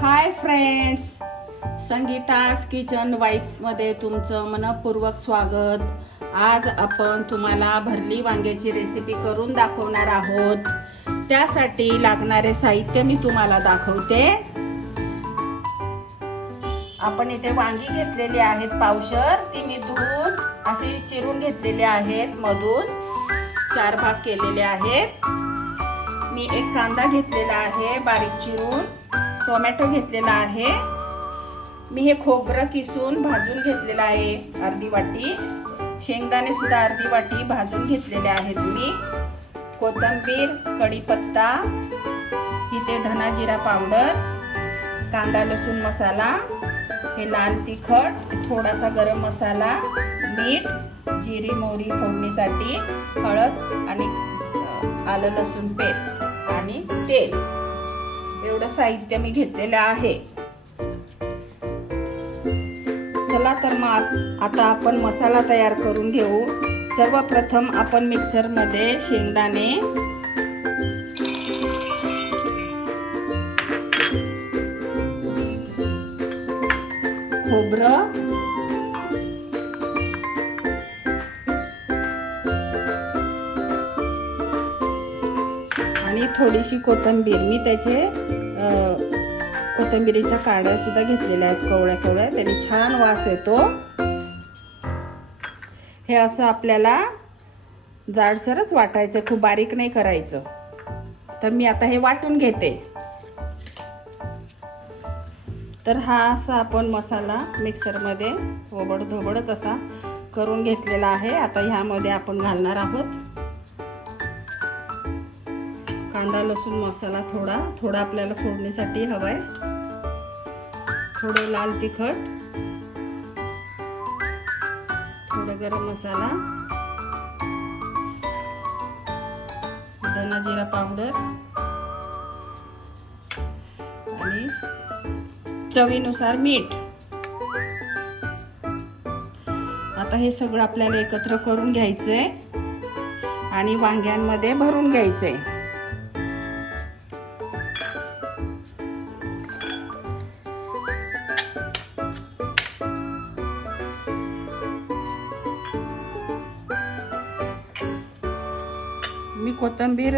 Hi friends Sangeeta's kitchen वाईब्समध्ये तुमचं मनपूर्वक स्वागत. आज आपण तुम्हाला भरली वांग्याची रेसिपी करून दाखवणार आहोत. त्यासाठी लागणारे साहित्य मी तुम्हाला दाखवते. आपण इथे वांगी घेतलेली आहेत पावशर. ती मी धुवून असे चिरून घेतलेले आहेत मधून. चार भाग केलेले आहेत. मी एक कांदा घेतलेला आहे बारीक चिरून. टोमॅटो घेतलेला आहे. मी हे खोबरं किसून भाजून घेतलेलं आहे अर्धी वाटी. शेंगदाणे सुद्धा अर्धी वाटी भाजून घेतलेले आहेत मी. कोथिंबीर कढीपत्ता इथे धना जिरा पावडर कांदा लसूण मसाला हे लाल तिखट थोडासा गरम मसाला मीठ जिरी मोहरी फोडणीसाठी हळद आणि आलं लसूण पेस्ट आणि तेल. एवढं साहित्य मी घेतलेलं आहे. चला तर मग आता आपण मसाला तयार करून घेऊ. सर्वप्रथम आपण मिक्सरमध्ये शेंगदाणे खोबरं आणि थोडीशी कोथिंबीर. मी त्याचे कोथिंबीरीच्या कोथिंबिरीच्या काड्या सुद्धा घेतलेल्या आहेत कवळ्या कवळ्या. त्याने छान वास येतो. हे असं आपल्याला जाडसरच वाटायचं खूप बारीक नाही करायचं. तर मी आता हे वाटून घेते. तर हा असा आपण मसाला मिक्सरमध्ये ओबड धोबडच असा करून घेतलेला आहे. आता ह्यामध्ये आपण घालणार आहोत. कांदा लसूण मसाला थोडा थोडा आपल्याला फोडणीसाठी हवा आहे थोडं लाल तिखट. थोडं गरम मसाला. धना जिरा पावडर. आणि चवीनुसार मीठ. आता हे सगळं आपल्याला एकत्र करून घ्यायचंय आणि वांग्यांमध्ये भरून घ्यायचंय. आहे कोथिंबीर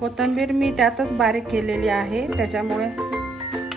कोथिंबीर मी त्यातच बारीक केलेली आहे. त्याच्यामुळे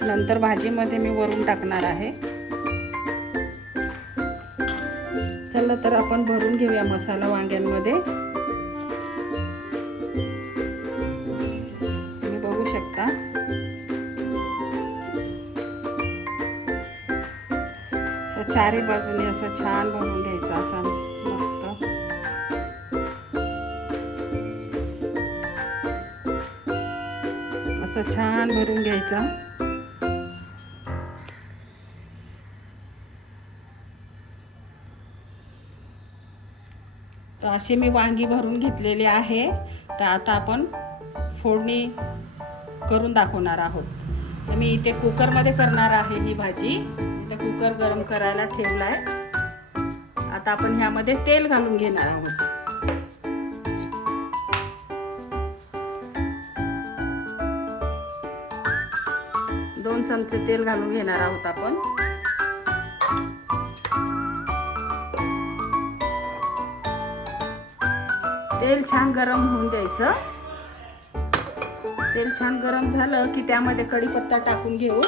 नंतर भाजीमध्ये मी वरून टाकणार आहे. चला तर आपण भरून घेऊया मसाला वांग्यांमध्ये. तुम्ही बघू शकता. असं बाजूने असं छान भरून घ्यायचं असं. असं छान भरून घ्यायचं. तर असे मी वांगी भरून घेतलेली आहे. तर आता आपण फोडणी करून दाखवणार आहोत. तर मी इथे कुकरमध्ये करणार आहे ही भाजी. इथे कुकर गरम करायला ठेवला आहे आता आपण ह्यामध्ये तेल घालून घेणार आहोत. चमचे तेल घालून घेणार आहोत आपण. तेल छान गरम होऊन द्यायचं. तेल छान गरम झालं की त्यामध्ये कढीपत्ता टाकून घेऊ.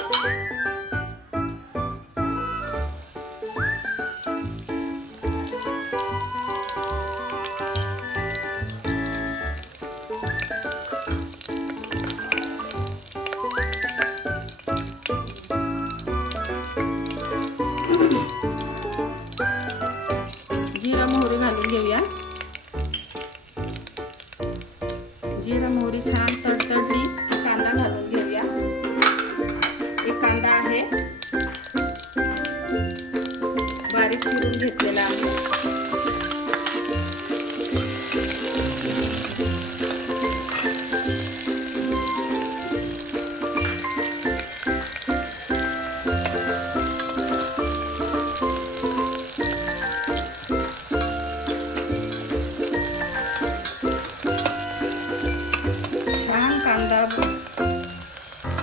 आहे. बारीक चिरून घेतलेला आहे.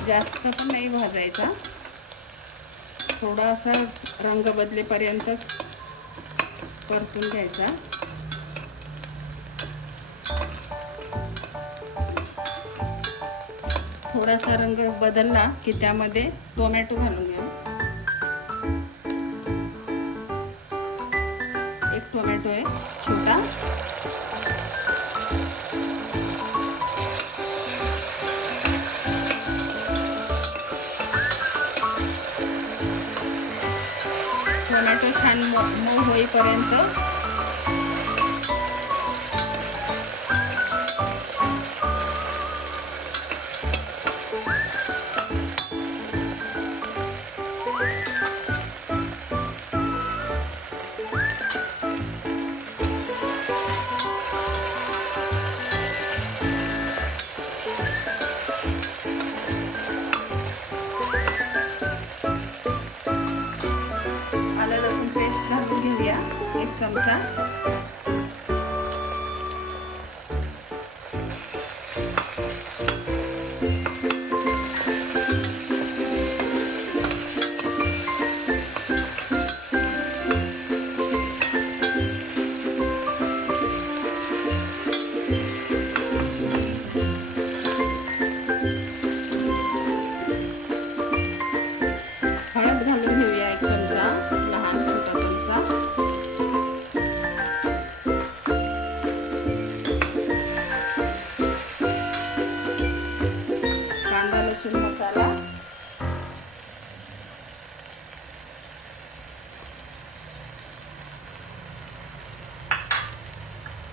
जास्त पण नाही भाजायचा. थोडासा रंग बदलेपर्यंतच परतून घ्यायचा. थोडासा रंग बदलला की त्यामध्ये टोमॅटो घालून घ्या. टोमॅटो छान मऊ होईपर्यंत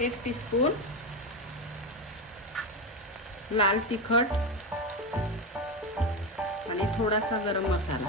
एक टीस्पून लाल तिखट आणि थोडासा गरम मसाला.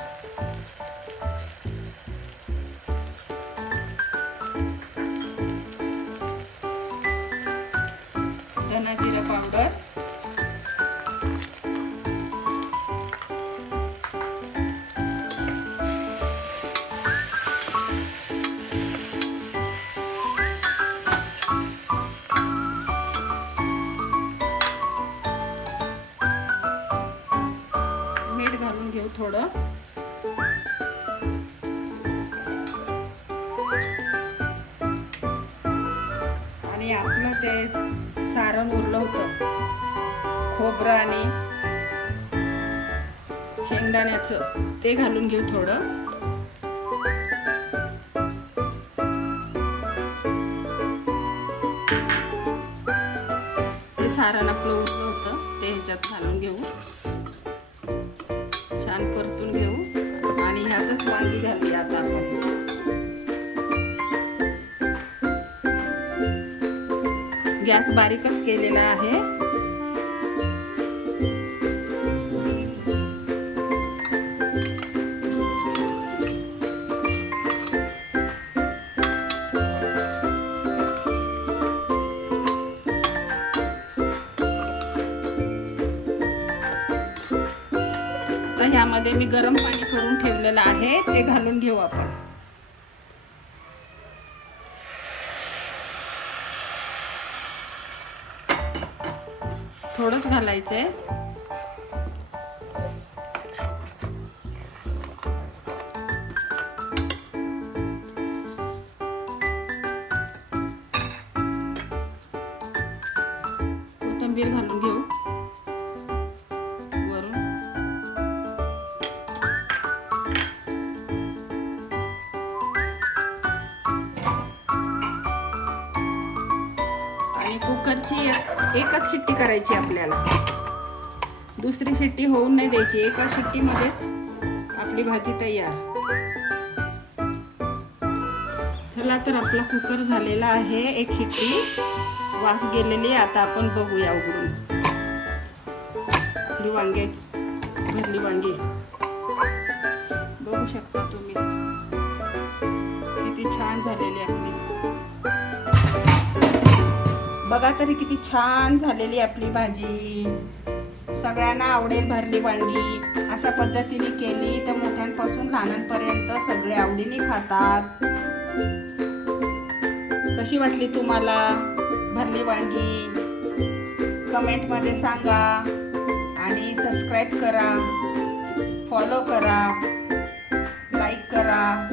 खोबरं आणि शेंगदाण्याचं ते घालून घेऊ थोडं. ते सारण आपलं उरलं होतं ते ह्याच्यात घालून घेऊ. छान परतून घेऊ. आणि ह्यातच वांगी घालूया आता आपण. गॅस बारीकच केलेला आहे. तर मी गरम पाणी करून ठेवलेलं आहे. ते घालून घेऊ आपण. थोडंच घालायचं आहे कुकरची एक- एकच शिट्टी करायची आपल्याला. दुसरी शिट्टी होऊन नाही द्यायची. एका शिट्टीमध्येच आपली भाजी तयार. चला तर आपला कुकर झालेला आहे. एक शिट्टी वाफ गेलेली आता आपण बघूया उघडून. आपली वांगे भरली वांगी. बघू शकता तुम्ही. किती छान झालेली आपली. बघा तरी किती छान झालेली आपली भाजी. सगळ्यांना आवडेल भरली वांगी. अशा पद्धतीने केली तर मोठ्यांपासून लहानांपर्यंत सगळे आवडीने खातात. कशी वाटली तुम्हाला भरली वांगी? कमेंटमध्ये सांगा आणि सबस्क्राईब करा. फॉलो करा. लाईक करा.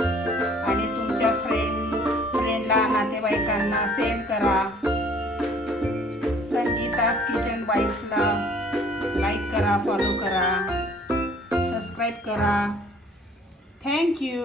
आणि तुमच्या फ्रेंड फ्रेंडला नातेवाईकांना सेंड करा. किचन लाईक करा फॉलो करा सबस्क्राईब करा. Thank you